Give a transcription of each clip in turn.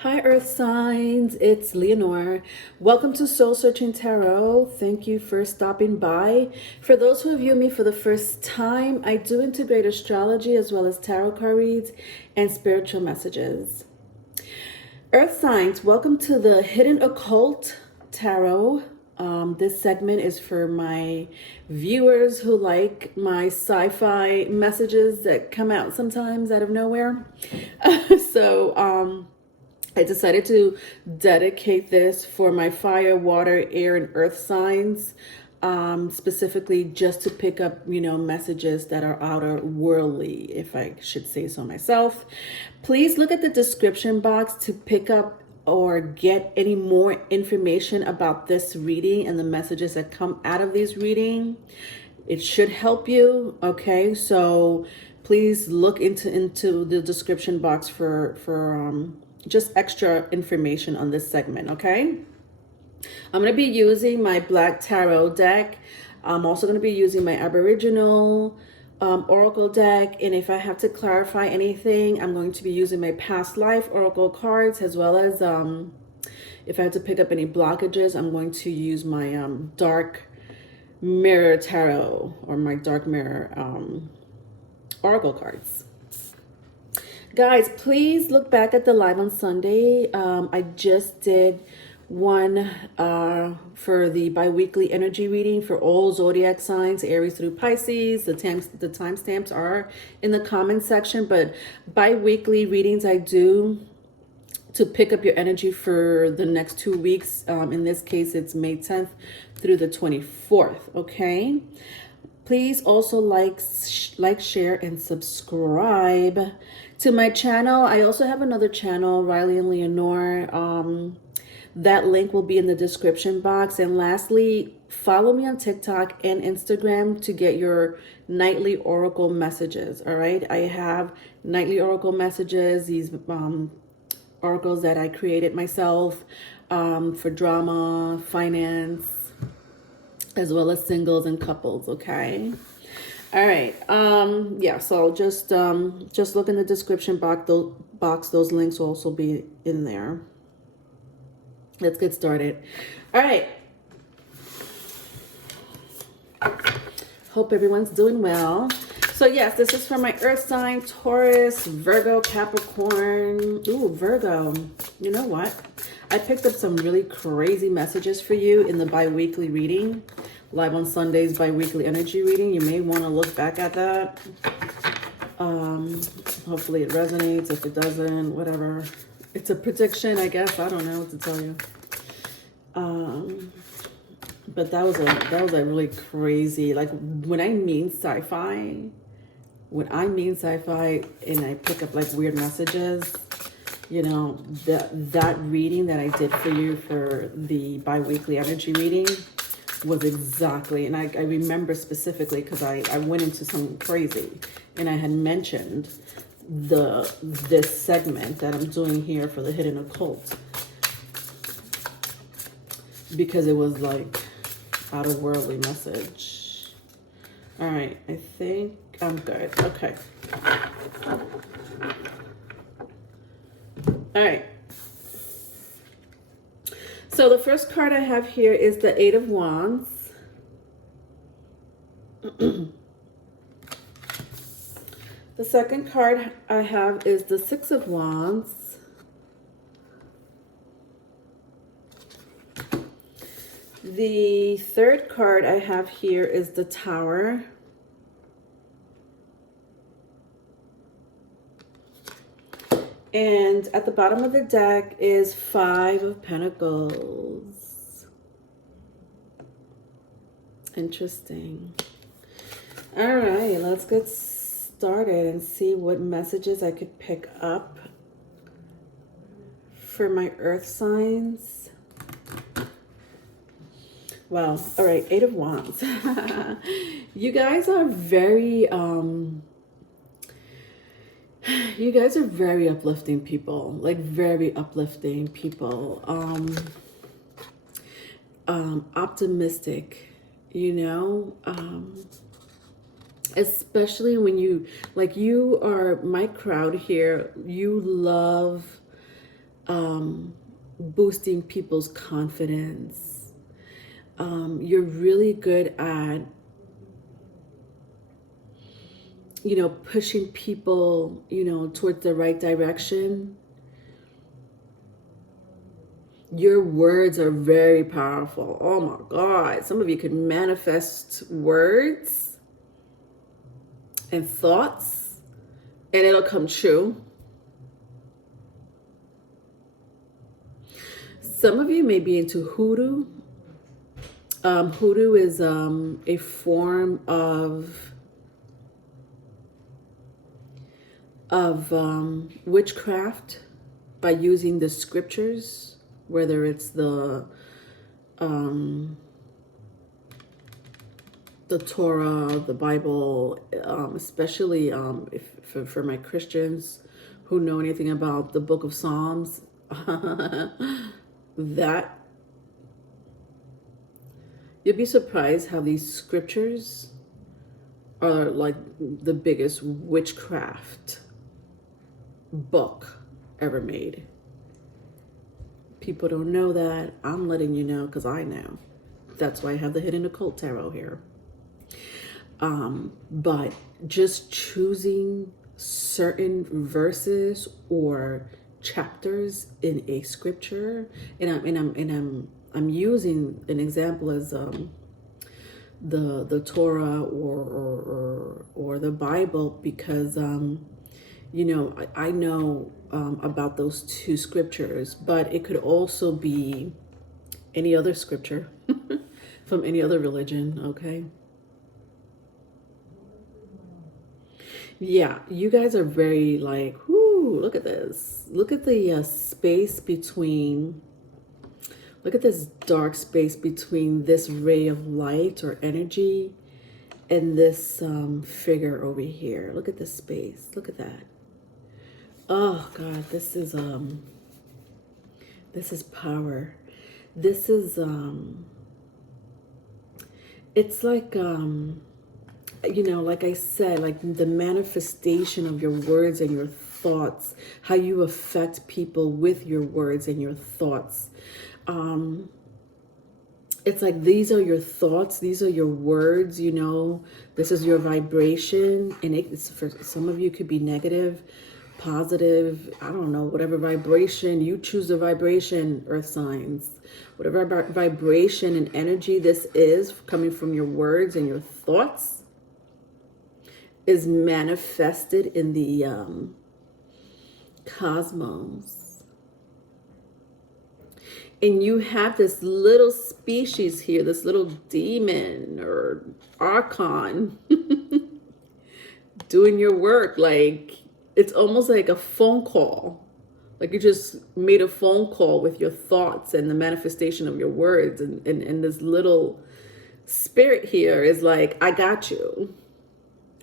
Hi, Earth signs. It's Leonore. Welcome to Soul Searching Tarot. Thank you for stopping by. For those who view me for the first time, I do integrate astrology as well as tarot card reads and spiritual messages. Earth signs, welcome to the Hidden Occult Tarot. This segment is for my viewers who like my sci-fi messages that come out sometimes out of nowhere. I decided to dedicate this for my fire, water, air, and earth signs, specifically just to pick up, messages that are outer worldly, if I should say so myself. Please look at the description box to pick up or get any more information about this reading and the messages that come out of these reading. It should help you, okay? So please look into the description box for just extra information on this segment, okay? I'm going to be using my Black Tarot deck. I'm also going to be using my Aboriginal Oracle deck. And if I have to clarify anything, I'm going to be using my past life Oracle cards, as well as if I have to pick up any blockages, I'm going to use my Dark Mirror Tarot or my Dark Mirror Oracle cards. Guys, please look back at the live on Sunday. I just did one for the bi-weekly energy reading for all zodiac signs, Aries through Pisces. The timestamps are in the comment section, but bi-weekly readings I do to pick up your energy for the next 2 weeks. In this case, it's May 10th through the 24th, okay? Please also like, share, and subscribe to my channel. I also have another channel, Riley and Leonore. That link will be in the description box. And lastly, follow me on TikTok and Instagram to get your nightly oracle messages. All right, I have nightly oracle messages, these oracles that I created myself for drama, finance, as well as singles and couples, okay? All right, yeah, so just look in the description box. Those links will also be in there. Let's get started. All right. Hope everyone's doing well. So yes, this is for my earth sign, Taurus, Virgo, Capricorn. Ooh, Virgo. You know what? I picked up some really crazy messages for you in the bi-weekly reading. Live on Sundays bi-weekly energy reading. You may want to look back at that. Hopefully it resonates. If it doesn't, whatever. It's a prediction, I guess. I don't know what to tell you. But that was a really crazy, like when I mean sci-fi, and I pick up like weird messages, that reading that I did for you for the bi-weekly energy reading was exactly, and I remember specifically because I went into something crazy and I had mentioned this segment that I'm doing here for the Hidden Occult because it was like out of worldly message. All right, I think I'm good. Okay. All right. So the first card I have here is the Eight of Wands. The second card I have is the Six of Wands. The third card I have here is the Tower. And at the bottom of the deck is Five of Pentacles. Interesting. All right, let's get started and see what messages I could pick up for my earth signs. Wow. All right, Eight of Wands. You guys are very uplifting people, like very uplifting people. Optimistic, especially when you are my crowd here. You love boosting people's confidence. You're really good at, pushing people, towards the right direction. Your words are very powerful. Oh my God. Some of you can manifest words and thoughts, and it'll come true. Some of you may be into hoodoo. Hoodoo is a form of witchcraft by using the scriptures, whether it's the Torah, the Bible, especially for my Christians who know anything about the book of Psalms, that you'd be surprised how these scriptures are like the biggest witchcraft book ever made. People don't know that. I'm letting you know because I know. That's why I have the Hidden Occult Tarot here. But just choosing certain verses or chapters in a scripture, and I'm using an example as the Torah or the Bible because I know about those two scriptures, but it could also be any other scripture from any other religion. Okay. Yeah, you guys are very like, whoo, look at this. Look at the space between, look at this dark space between this ray of light or energy and this figure over here. Look at this space. Look at that. Oh God, this is power. This is it's like like I said, like the manifestation of your words and your thoughts, how you affect people with your words and your thoughts. It's like these are your thoughts, these are your words, this is your vibration, and it's for some of you could be negative, positive, I don't know, whatever vibration, you choose the vibration, earth signs, whatever vibration and energy this is coming from your words and your thoughts is manifested in the cosmos. And you have this little species here, this little demon or archon doing your work. Like, it's almost like a phone call. Like you just made a phone call with your thoughts and the manifestation of your words. And this little spirit here is like, I got you.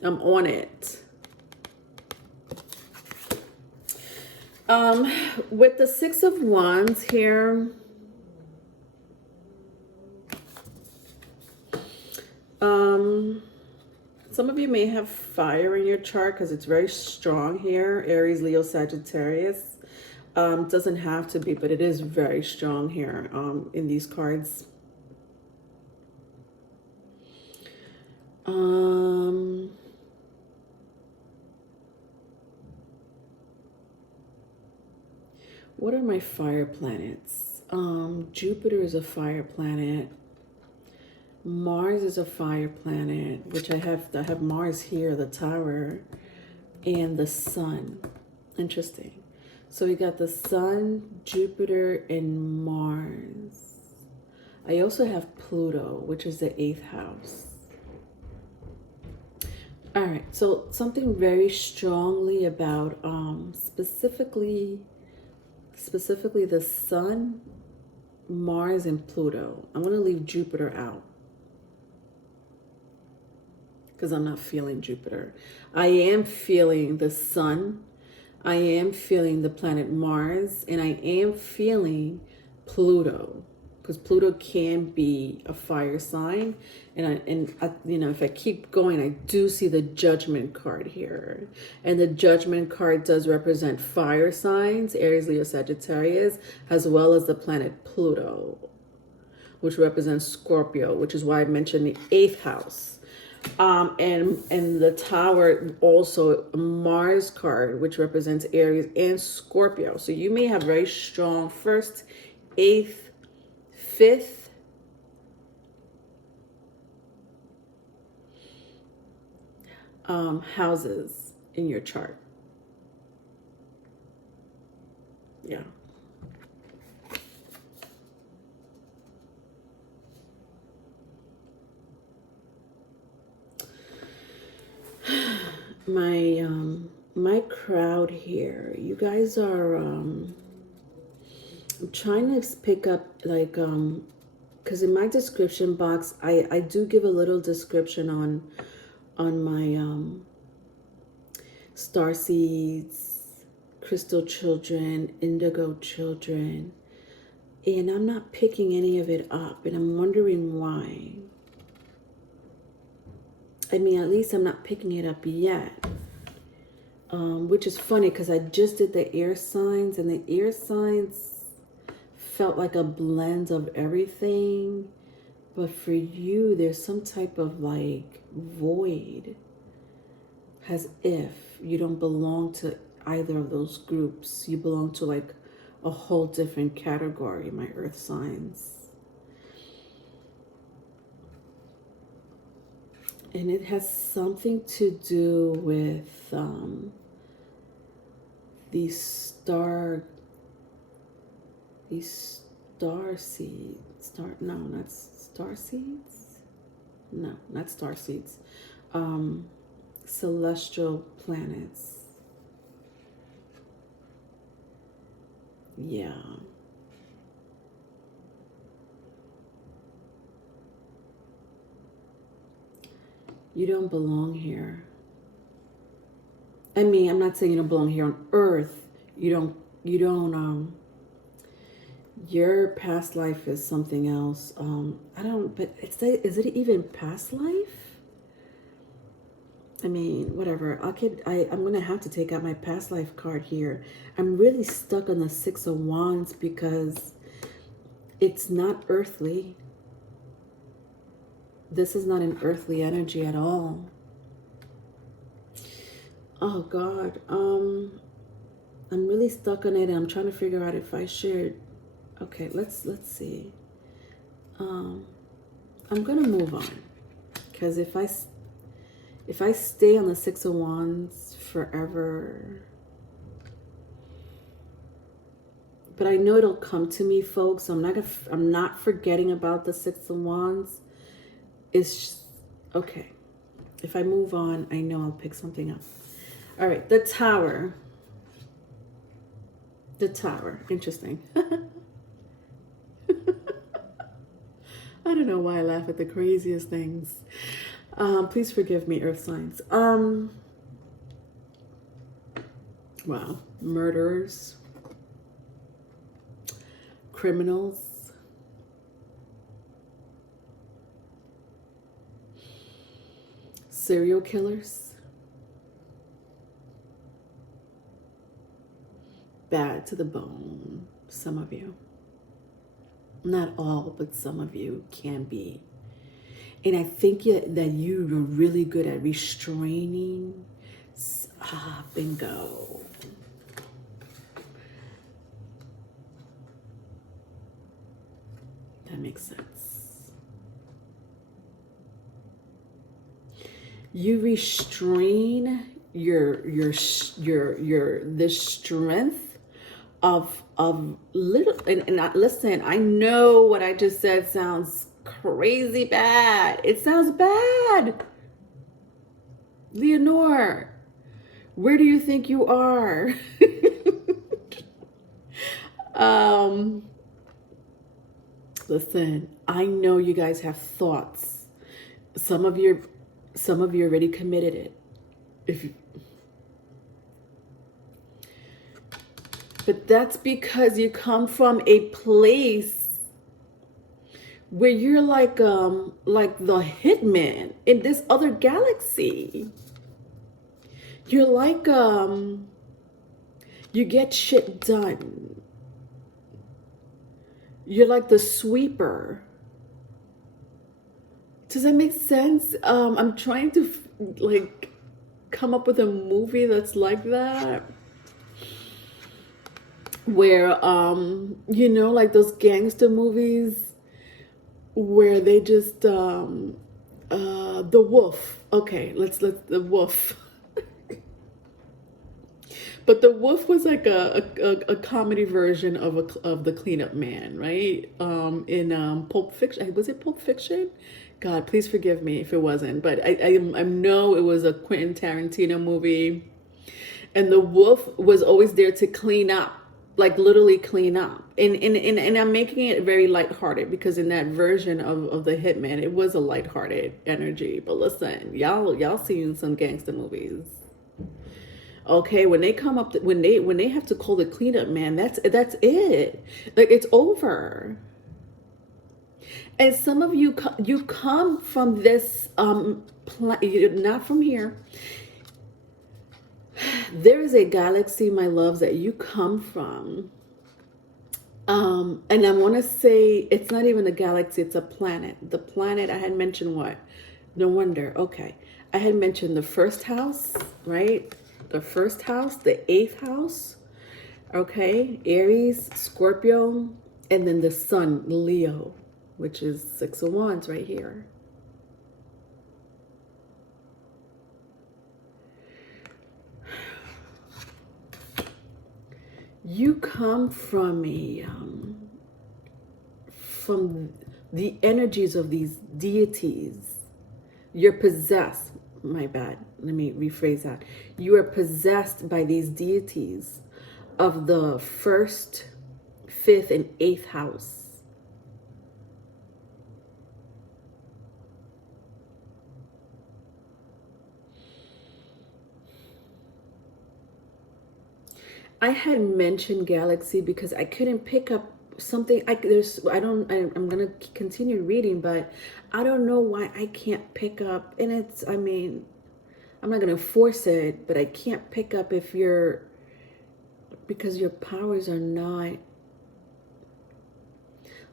I'm on it. With the Six of Wands here, some of you may have fire in your chart because it's very strong here. Aries, Leo, Sagittarius. Doesn't have to be, but it is very strong here in these cards. What are my fire planets? Jupiter is a fire planet. Mars is a fire planet, which I have Mars here, the tower, and the sun. Interesting. So we got the sun, Jupiter, and Mars. I also have Pluto, which is the 8th house. All right, so something very strongly about specifically the sun, Mars, and Pluto. I'm going to leave Jupiter out because I'm not feeling Jupiter. I am feeling the sun. I am feeling the planet Mars, and I am feeling Pluto. because Pluto can be a fire sign. You know, if I keep going, I do see the Judgment card here. And the Judgment card does represent fire signs, Aries, Leo, Sagittarius, as well as the planet Pluto, which represents Scorpio, which is why I mentioned the 8th house. And the Tower, also a Mars card, which represents Aries and Scorpio. So you may have very strong 1st, 8th, 5th, houses in your chart. Yeah. My crowd here, you guys are I'm trying to pick up, like, because in my description box I do give a little description on my star seeds, crystal children, indigo children, and I'm not picking any of it up, and I'm wondering why. I mean, at least I'm not picking it up yet. Which is funny because I just did the air signs, and the air signs felt like a blend of everything. But for you, there's some type of like void, as if you don't belong to either of those groups. You belong to like a whole different category, my earth signs. And it has something to do with these star seeds. No, not star seeds. No, not star seeds. Celestial planets. Yeah. You don't belong here. I mean, I'm not saying you don't belong here on Earth. You don't, your past life is something else. But is it even past life? I mean, whatever. I'm going to have to take out my past life card here. I'm really stuck on the 6 of Wands because it's not earthly. This is not an earthly energy at all. Oh God, I'm really stuck on it, and I'm trying to figure out if I should. Okay, let's see. I'm gonna move on, because if I stay on the 6 of Wands forever, but I know it'll come to me, folks. So I'm not forgetting about the 6 of Wands. It's just, okay. If I move on, I know I'll pick something up. All right, the Tower. The Tower, interesting. I don't know why I laugh at the craziest things. Please forgive me, earth signs. Wow, murderers, criminals, serial killers, bad to the bone, some of you. Not all, but some of you can be. And I think that you are really good at restraining. Bingo. That makes sense. You restrain this strength of little, and listen, I know what I just said sounds crazy bad. It sounds bad. Leonore, where do you think you are? Listen, I know you guys have thoughts. Some of you already committed it. But that's because you come from a place where you're like the hitman in this other galaxy. You're like you get shit done. You're like the sweeper. Does that make sense? I'm trying to like come up with a movie that's like that, where you know, like those gangster movies where they just the wolf. Okay, let's the wolf. But the wolf was like a comedy version of the cleanup man, right? In Pulp Fiction. Was it Pulp Fiction? God, please forgive me if it wasn't. But I know it was a Quentin Tarantino movie. And the wolf was always there to clean up, like literally clean up. And I'm making it very lighthearted because in that version of the Hitman, it was a lighthearted energy. But listen, y'all seen some gangster movies. Okay, when they come up, when they have to call the cleanup man, that's it. Like it's over. And some of you you come from this not from here. There is a galaxy, my loves, that you come from. And I want to say it's not even a galaxy, it's a planet. The planet I had mentioned what? No wonder. Okay. I had mentioned the first house, right? The first house, the 8th house, okay, Aries, Scorpio, and then the sun, Leo, which is 6 of Wands right here. You come from from the energies of these deities. You're possessed. My bad. Let me rephrase that. You are possessed by these deities of the 1st, 5th, and 8th house. I had mentioned galaxy because I couldn't pick up something. I'm gonna continue reading, but I don't know why I can't pick up. And it's, I mean, I'm not gonna force it, but I can't pick up if you're, because your powers are not,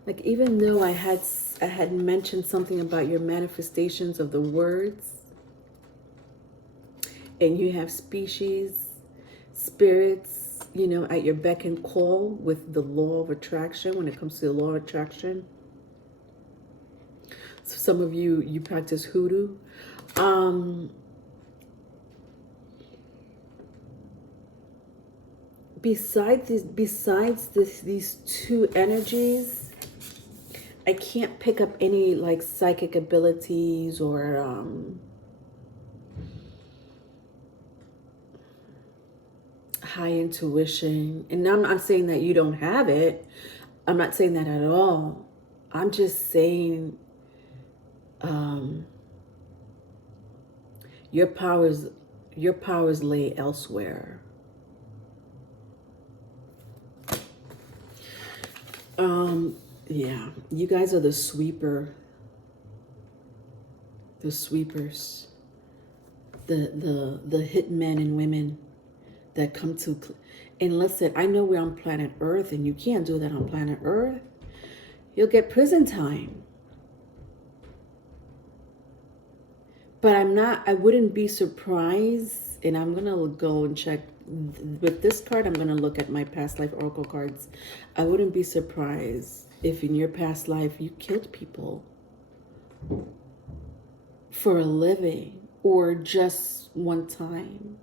like, even though I had mentioned something about your manifestations of the words, and you have species, spirits, you know, at your beck and call with the law of attraction. When it comes to the law of attraction, so some of you practice hoodoo. Besides these two energies, I can't pick up any like psychic abilities or high intuition. And I'm not saying that you don't have it. I'm not saying that at all. I'm just saying your powers lay elsewhere. Yeah, you guys are the sweeper. The sweepers. The hit men and women that come to, and listen, I know we're on planet Earth and you can't do that on planet Earth. You'll get prison time. But I wouldn't be surprised, and I'm gonna go and check with this card. I'm gonna look at my past life oracle cards. I wouldn't be surprised if in your past life you killed people for a living or just one time.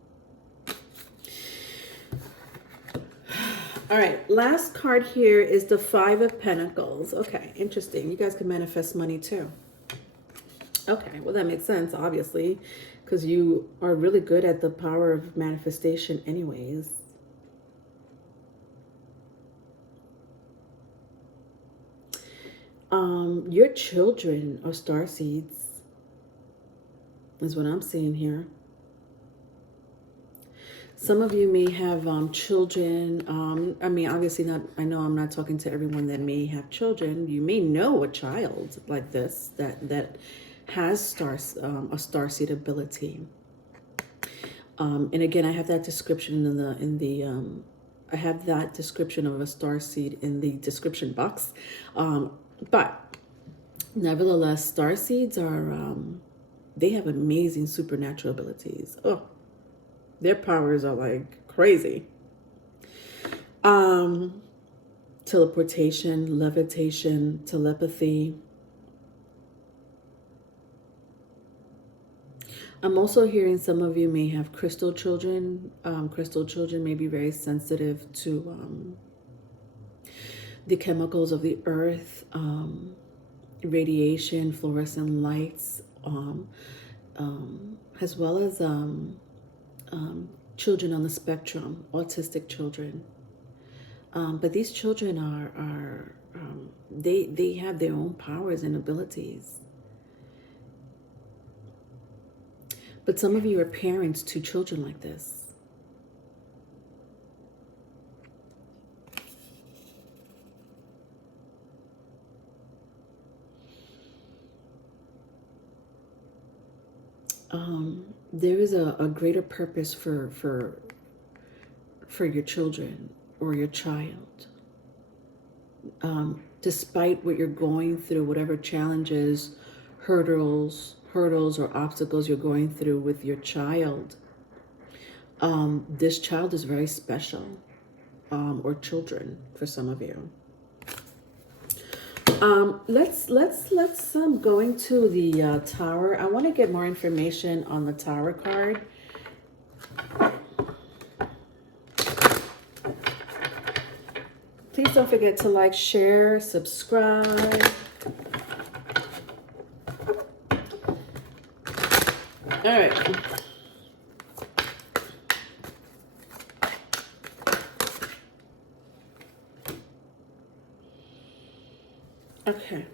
All right, last card here is the 5 of Pentacles. Okay, interesting. You guys can manifest money too. Okay, well that makes sense, obviously, because you are really good at the power of manifestation anyways. Your children are starseeds, is what I'm seeing here. Some of you may have children. I mean, obviously not. I know I'm not talking to everyone that may have children. You may know a child like this that has a starseed ability. And again, I have that description I have that description of a starseed in the description box. But nevertheless, starseeds are they have amazing supernatural abilities. Oh, their powers are like crazy. Teleportation, levitation, telepathy. I'm also hearing some of you may have crystal children. Crystal children may be very sensitive to the chemicals of the earth, radiation, fluorescent lights, as well as children on the spectrum, autistic children. But these children are they have their own powers and abilities. But some of you are parents to children like this. There is a greater purpose for your children or your child. Despite what you're going through, whatever challenges, hurdles or obstacles you're going through with your child, this child is very special, or children for some of you. Let's go into the Tower. I want to get more information on the Tower card. Please don't forget to like, share, subscribe. All right. Okay.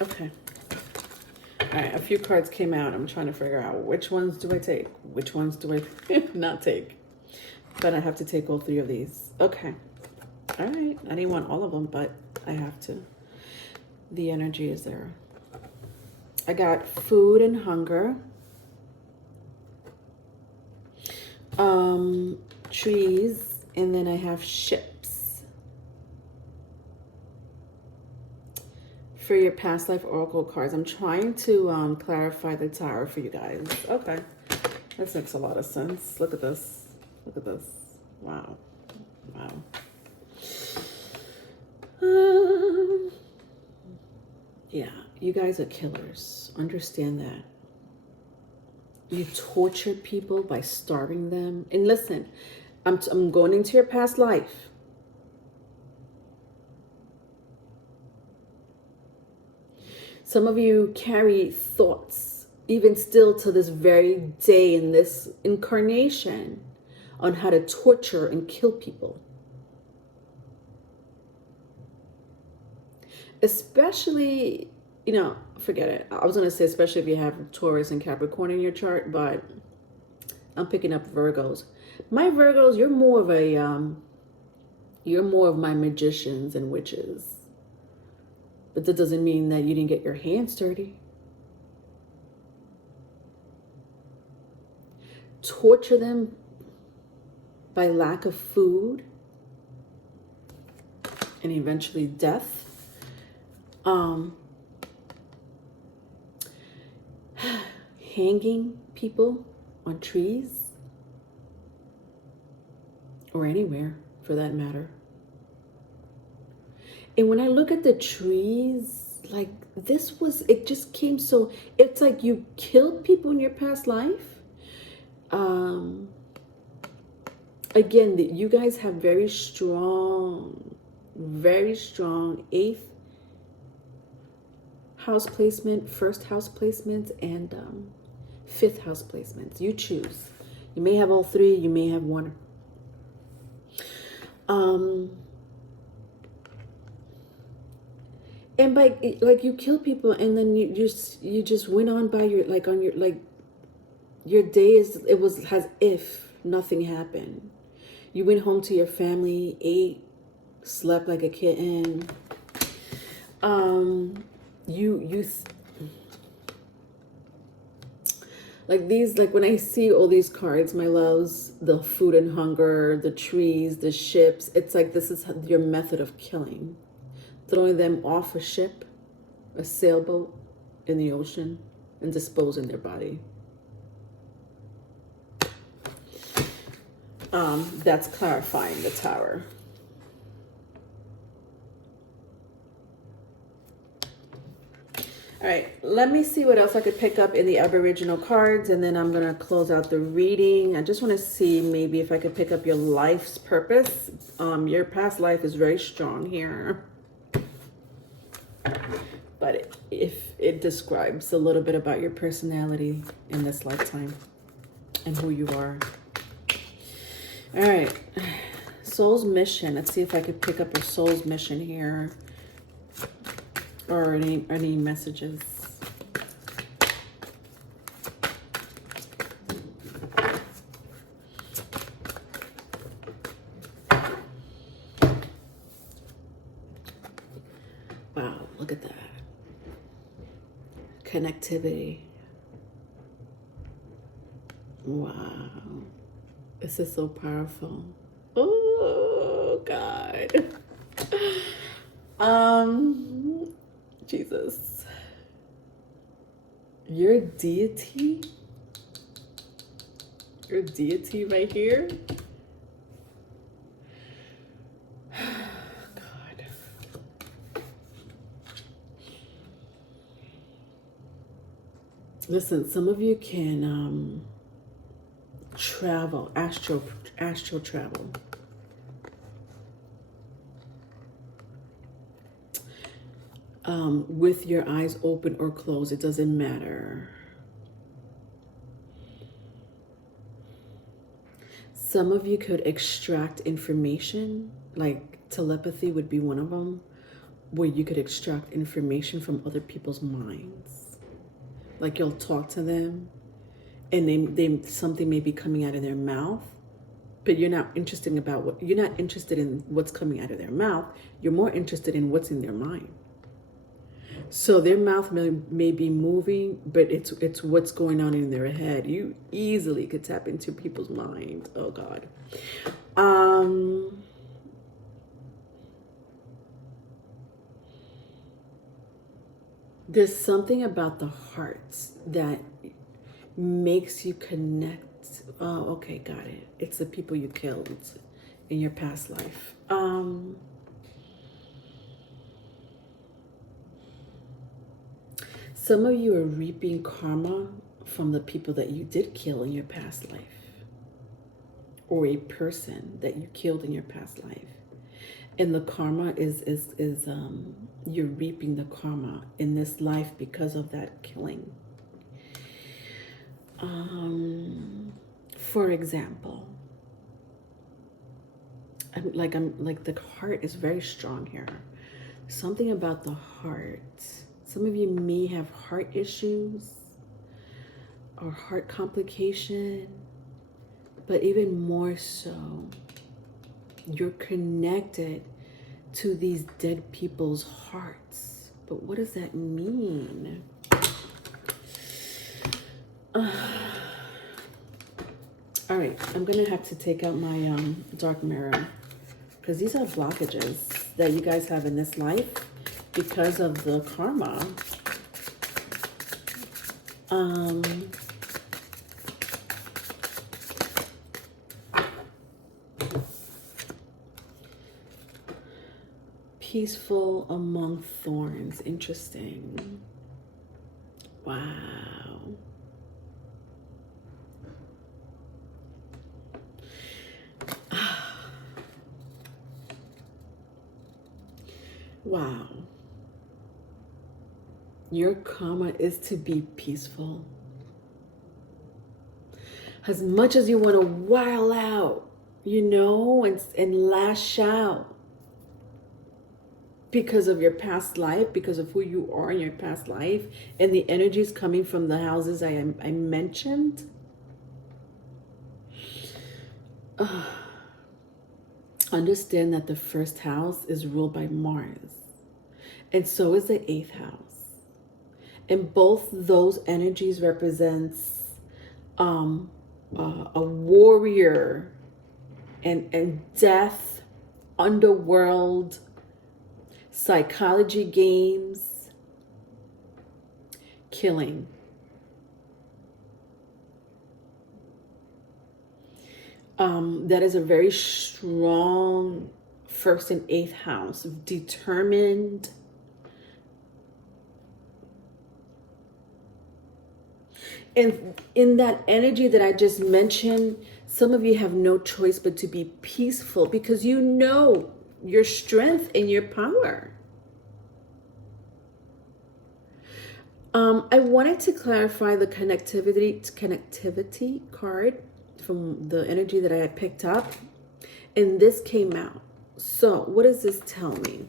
Okay. All right, a few cards came out. I'm trying to figure out which ones do I take? Which ones do I not take? But I have to take all three of these. Okay. All right. I didn't want all of them, but I have to. The energy is there. I got food and hunger. Trees, and then I have ships. For your past life oracle cards, I'm trying to clarify the Tower for you guys. Okay, this makes a lot of sense. Look at this. Look at this. Wow. Wow. Yeah, you guys are killers. Understand that. You torture people by starving them. And listen, I'm going into your past life. Some of you carry thoughts, even still to this very day in this incarnation, on how to torture and kill people. Especially, you know, forget it. I was going to say especially if you have Taurus and Capricorn in your chart, but I'm picking up Virgos. My Virgos, you're more of my magicians and witches. But that doesn't mean that you didn't get your hands dirty. Torture them by lack of food and eventually death. Hanging people on trees or anywhere for that matter. And when I look at the trees, like it just came so, it's like you killed people in your past life. Again, you guys have very strong 8th house placement, 1st house placement, and 5th house placements. You choose. You may have all three, you may have one. And by like you kill people and then you just went on by your like on your like your day is it was as if nothing happened. You went home to your family, ate, slept like a kitten. You like these, like when I see all these cards, my loves, the food and hunger, the trees, the ships, it's like this is your method of killing. Throwing them off a ship, a sailboat in the ocean, and disposing their body. That's clarifying the Tower. All right, let me see what else I could pick up in the Aboriginal cards, and then I'm going to close out the reading. I just want to see maybe if I could pick up your life's purpose. Your past life is very strong here. But if it describes a little bit about your personality in this lifetime and who you are. All right, soul's mission. Let's see if I could pick up your soul's mission here. Or any messages. Wow, look at that. Connectivity. Wow. This is so powerful. Oh, God. Jesus. Your deity? Your deity right here? God. Listen, some of you can travel, astral travel. With your eyes open or closed, it doesn't matter. Some of you could extract information, like telepathy would be one of them, where you could extract information from other people's minds. Like you'll talk to them and they something may be coming out of their mouth, but you're not interested in what's coming out of their mouth. You're more interested in what's in their mind. So their mouth may be moving, but it's what's going on in their head. You easily could tap into people's minds. Oh God. There's something about the heart that makes you connect. Oh, okay, got it. It's the people you killed in your past life. Some of you are reaping karma from the people that you did kill in your past life, or a person that you killed in your past life. And the karma is you're reaping the karma in this life because of that killing. For example, I'm like the heart is very strong here. Something about the heart. Some of you may have heart issues or heart complication, but even more so, you're connected to these dead people's hearts. But what does that mean? All right, I'm gonna have to take out my dark mirror because these are blockages that you guys have in this life because of the karma. Peaceful among thorns. Interesting. Wow. Wow. Your karma is to be peaceful. As much as you want to wild out, and lash out, because of your past life, because of who you are in your past life, and the energies coming from the houses I mentioned. Understand that the first house is ruled by Mars, and so is the 8th house. And both those energies represents a warrior and death, underworld, psychology games, killing. That is a very strong 1st and 8th house, determined. And in that energy that I just mentioned, some of you have no choice but to be peaceful because you know your strength and your power. I wanted to clarify the connectivity card from the energy that I had picked up, and this came out. So what does this tell me?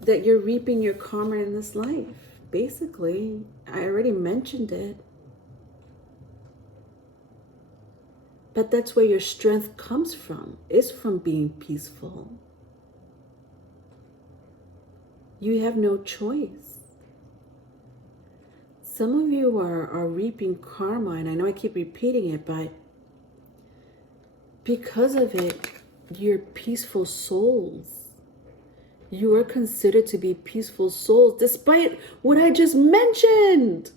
That you're reaping your karma in this life. Basically, I already mentioned it. But that's where your strength comes from. It's from being peaceful. You have no choice. Some of you are reaping karma, and I know I keep repeating it, but because of it, you're peaceful souls. You are considered to be peaceful souls, despite what I just mentioned.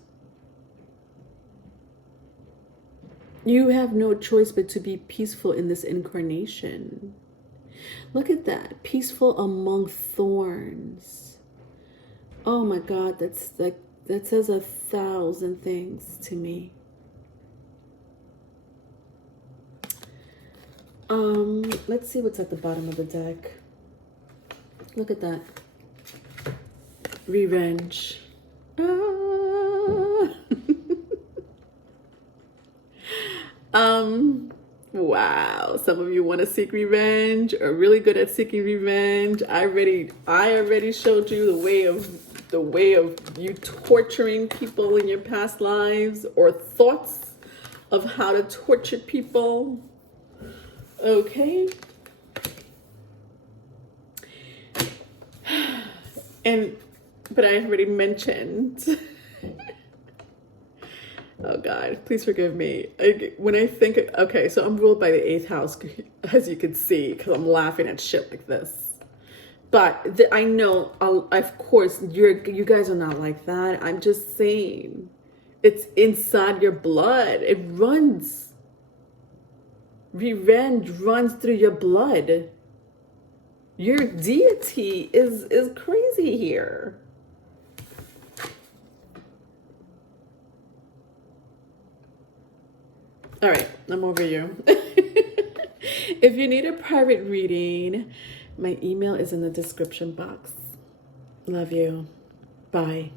You have no choice but to be peaceful in this incarnation. Look at that. Peaceful among thorns. Oh my God, that's like, that says 1,000 things to me. Let's see what's at the bottom of the deck. Look at that. Revenge. Wow. Some of you want to seek revenge, are really good at seeking revenge. I already showed you the way of you torturing people in your past lives, or thoughts of how to torture people. Okay. But I already mentioned, oh God, please forgive me. When I think, okay, so I'm ruled by the 8th house, as you can see, because I'm laughing at shit like this. But I know, of course, you guys are not like that. I'm just saying, it's inside your blood. It runs. Revenge runs through your blood. Your deity is crazy here. All right, I'm over you. If you need a private reading, my email is in the description box. Love you. Bye.